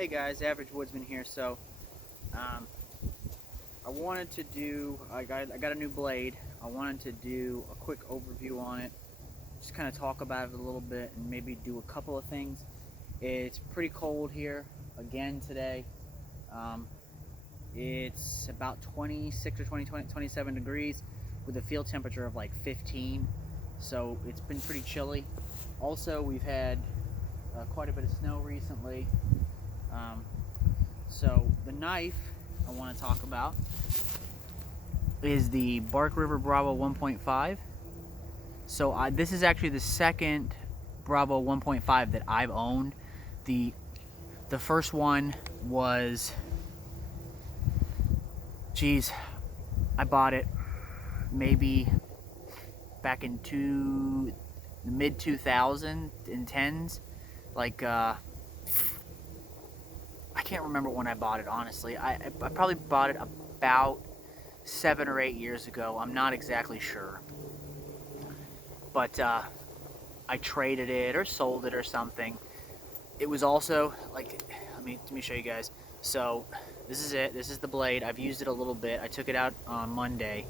Hey guys, Average Woodsman here. So, I wanted to do. I got a new blade. I wanted to do a quick overview on it, just kind of talk about it a little bit, and maybe do a couple of things. It's pretty cold here again today. Um, it's about 26 or 27 degrees with a field temperature of like 15. So it's been pretty chilly. Also, we've had quite a bit of snow recently. Um, so the knife I want to talk about is the Bark River Bravo 1.5. So this is actually the second Bravo 1.5 that I've owned. The first one was, geez, I bought it maybe back in the mid 2010s, like I can't remember when I bought it, honestly. I probably bought it about 7 or 8 years ago. I'm not exactly sure. But I traded it or sold it or something. It was also, like, let me show you guys. So this is it. This is the blade. I've used it a little bit. I took it out on Monday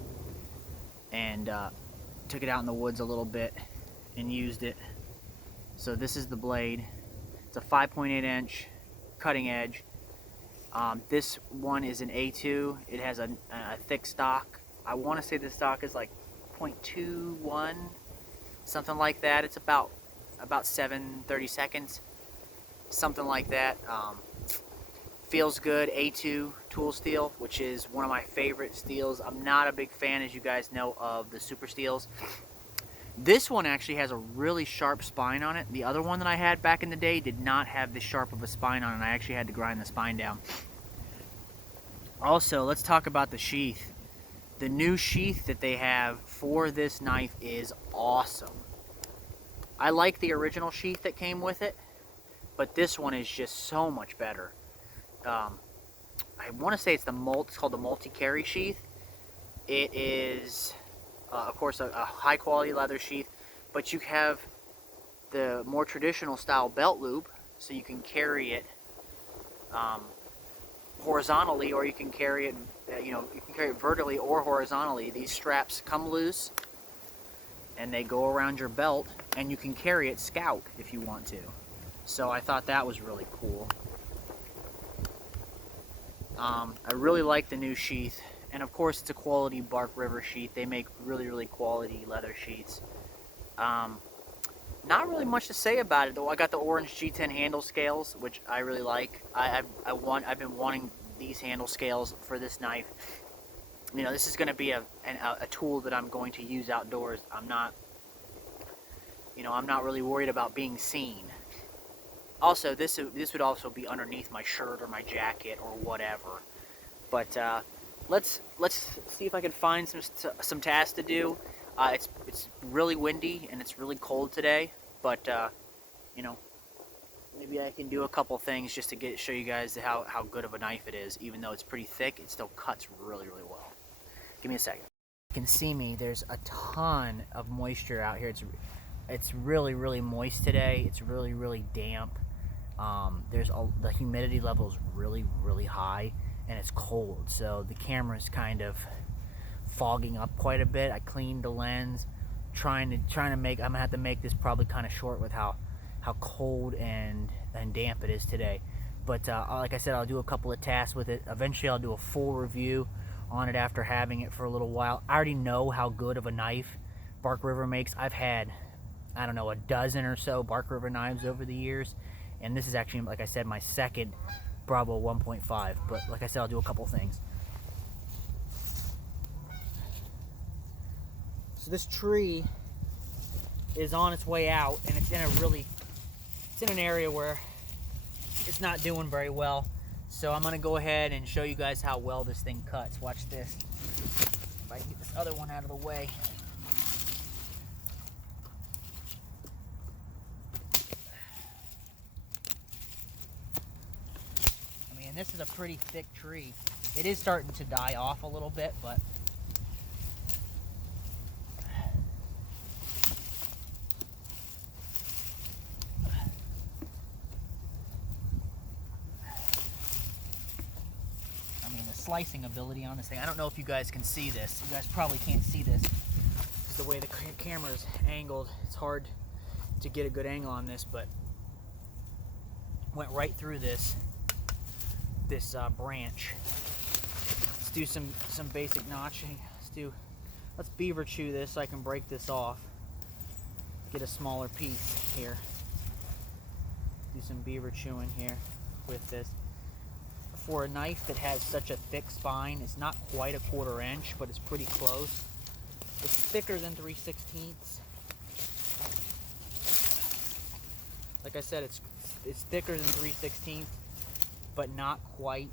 and took it out in the woods a little bit and used it. So this is the blade. It's a 5.8 inch cutting edge. This one is an A2. It has a thick stock. I want to say the stock is like 0.21, something like that. It's about 7/32, something like that. Feels good. A2 tool steel, which is one of my favorite steels. I'm not a big fan, as you guys know, of the super steels. This one actually has a really sharp spine on it. The other one that I had back in the day did not have this sharp of a spine on it. I actually had to grind the spine down. Also, let's talk about the sheath. The new sheath that they have for this knife is awesome. I like the original sheath that came with it, but this one is just so much better. I want to say it's called the multi-carry sheath. It is of course, a high quality leather sheath, but you have the more traditional style belt loop, so you can carry it horizontally, or you can carry it, you can carry it vertically or horizontally. These straps come loose, and they go around your belt, and you can carry it scout if you want to. So I thought that was really cool. I really like the new sheath. And of course, it's a quality Bark River sheath. They make really quality leather sheaths. Not really much to say about it though. I got the orange G10 handle scales, which I really like. I've been wanting these handle scales for this knife. This is going to be a tool that I'm going to use outdoors. I'm not really worried about being seen. Also, this would also be underneath my shirt or my jacket or whatever. But let's see if I can find some tasks to do. It's really windy and it's really cold today, but maybe I can do a couple things just to show you guys how good of a knife it is. Even though it's pretty thick, it still cuts really well. Give me a second. You can see me. There's a ton of moisture out here. It's really moist today. It's really damp. The humidity level is really high. And it's cold, so the camera's kind of fogging up quite a bit. I cleaned the lens, trying to make. I'm gonna have to make this probably kind of short with how cold and damp it is today. But like I said, I'll do a couple of tasks with it. Eventually, I'll do a full review on it after having it for a little while. I already know how good of a knife Bark River makes. I've had, I don't know, a dozen or so Bark River knives over the years, and this is actually, like I said, my second Bravo 1.5, but like I said, I'll do a couple things. So this tree is on its way out, and it's in an area where it's not doing very well. So I'm gonna go ahead and show you guys how well this thing cuts. Watch this. If I can get this other one out of the way. And this is a pretty thick tree. It is starting to die off a little bit, but slicing ability on this thing. I don't know if you guys can see this. You guys probably can't see this because the way the camera is angled, it's hard to get a good angle on this, but went right through this branch. Let's do some basic notching. Let's beaver chew this so I can break this off. Get a smaller piece here. Do some beaver chewing here with this. For a knife that has such a thick spine, it's not quite a 1/4 inch, but it's pretty close. It's thicker than 3/16. Like I said, it's thicker than 3/16, but not quite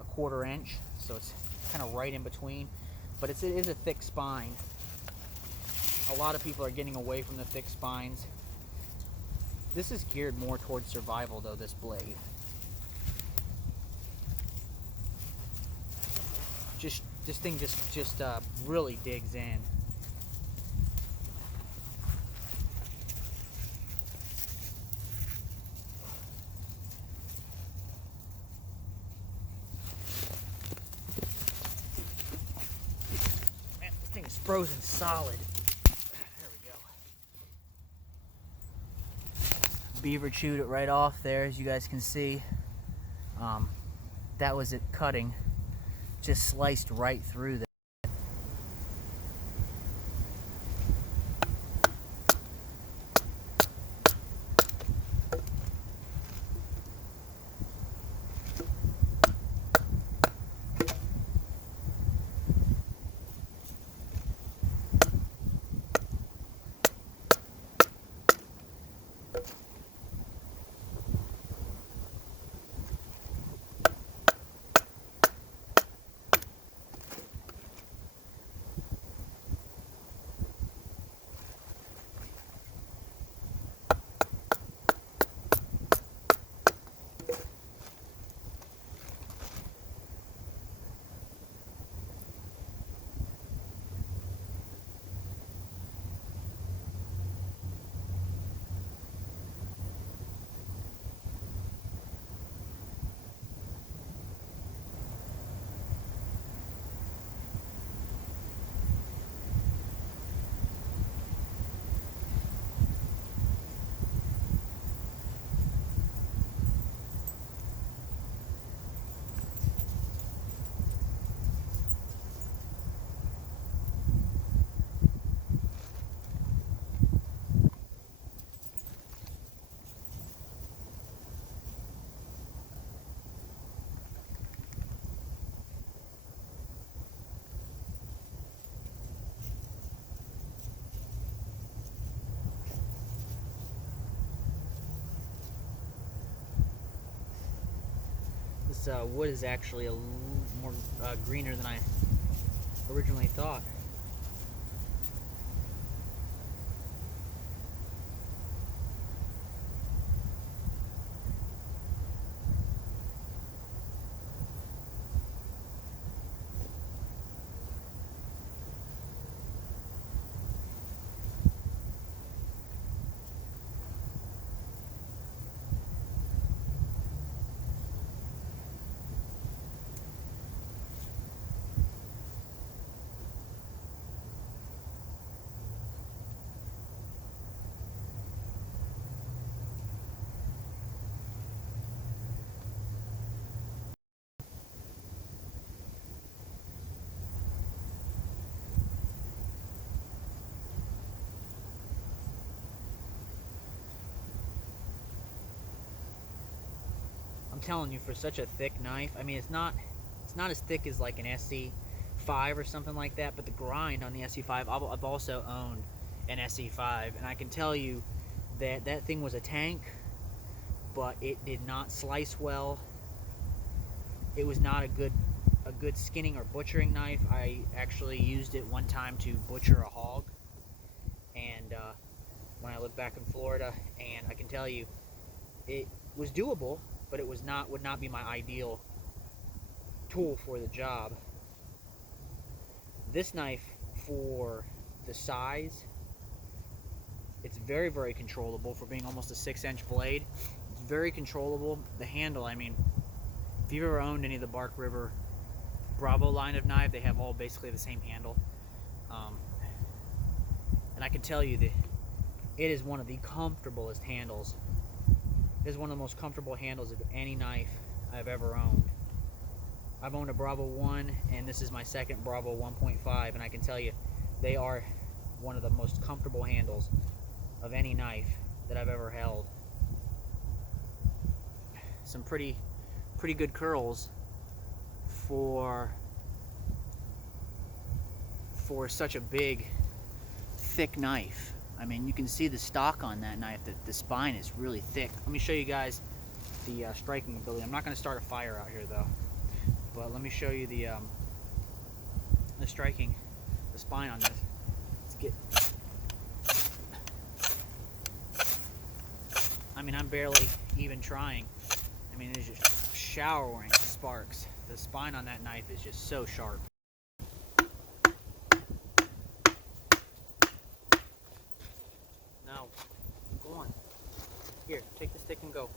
a 1/4 inch. So it's kind of right in between. But it is a thick spine. A lot of people are getting away from the thick spines. This is geared more towards survival though, this blade. This thing just really digs in. Man, this thing is frozen solid. There we go. Beaver chewed it right off there, as you guys can see. That was it cutting. Just sliced right through there. This wood is actually a little more greener than I originally thought. I'm telling you, for such a thick knife, I mean, it's not as thick as like an SC5 or something like that, but the grind on the SC5, I've also owned an SC5, and I can tell you that that thing was a tank, but it did not slice well. It was not a good skinning or butchering knife. I actually used it one time to butcher a hog, and when I lived back in Florida, and I can tell you, it was doable, but it would not be my ideal tool for the job. This knife, for the size, it's very, very controllable for being almost a 6-inch blade. It's very controllable. The handle, I mean, If you've ever owned any of the Bark River Bravo line of knife, they have all basically the same handle. And I can tell you that it is one of the comfortablest handles. It is one of the most comfortable handles of any knife I've ever owned. I've owned a Bravo 1, and this is my second Bravo 1.5, and I can tell you they are one of the most comfortable handles of any knife that I've ever held. Some pretty good curls for such a big, thick knife. I mean, you can see the stock on that knife, that the spine is really thick. Let me show you guys the striking ability. I'm not going to start a fire out here though, but let me show you the striking, the spine on this. Let's get. I mean, I'm barely even trying. I mean, it's just showering sparks. The spine on that knife is just so sharp. No, go on. Here, take the stick and go.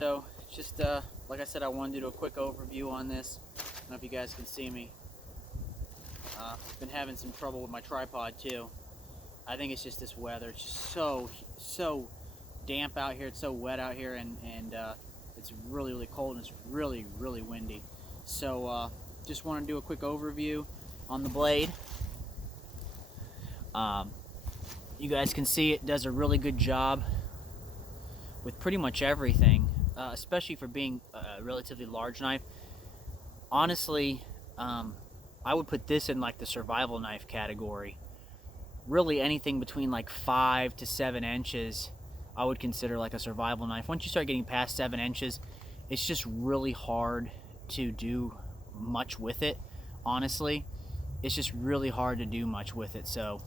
So, just like I said, I wanted to do a quick overview on this. I don't know if you guys can see me. Been having some trouble with my tripod too. I think it's just this weather. It's just so damp out here. It's so wet out here, and it's really cold, and it's really windy. So just want to do a quick overview on the blade. You guys can see it does a really good job with pretty much everything, especially for being a relatively large knife. Honestly, I would put this in like the survival knife category. Really anything between like 5 to 7 inches I would consider like a survival knife. Once you start getting past 7 inches, it's just really hard to do much with it. Honestly, it's just really hard to do much with it. So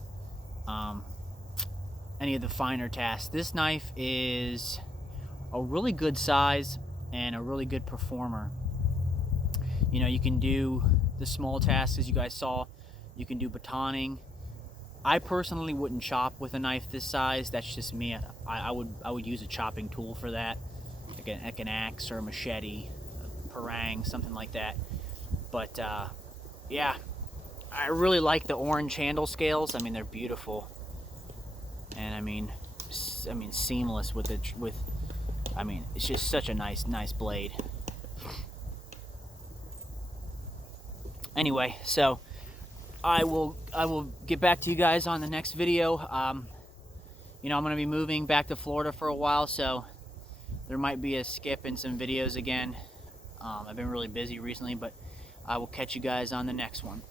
any of the finer tasks, this knife is a really good size and a really good performer. You know, you can do the small tasks as you guys saw. You can do batoning. I personally wouldn't chop with a knife this size. That's just me. I would use a chopping tool for that, like an axe or a machete, a parang, something like that. But yeah, I really like the orange handle scales. I mean, they're beautiful. and I mean seamless with it. I mean, it's just such a nice blade. Anyway, so I will get back to you guys on the next video. You know, I'm gonna be moving back to Florida for a while, so there might be a skip in some videos again. I've been really busy recently, but I will catch you guys on the next one.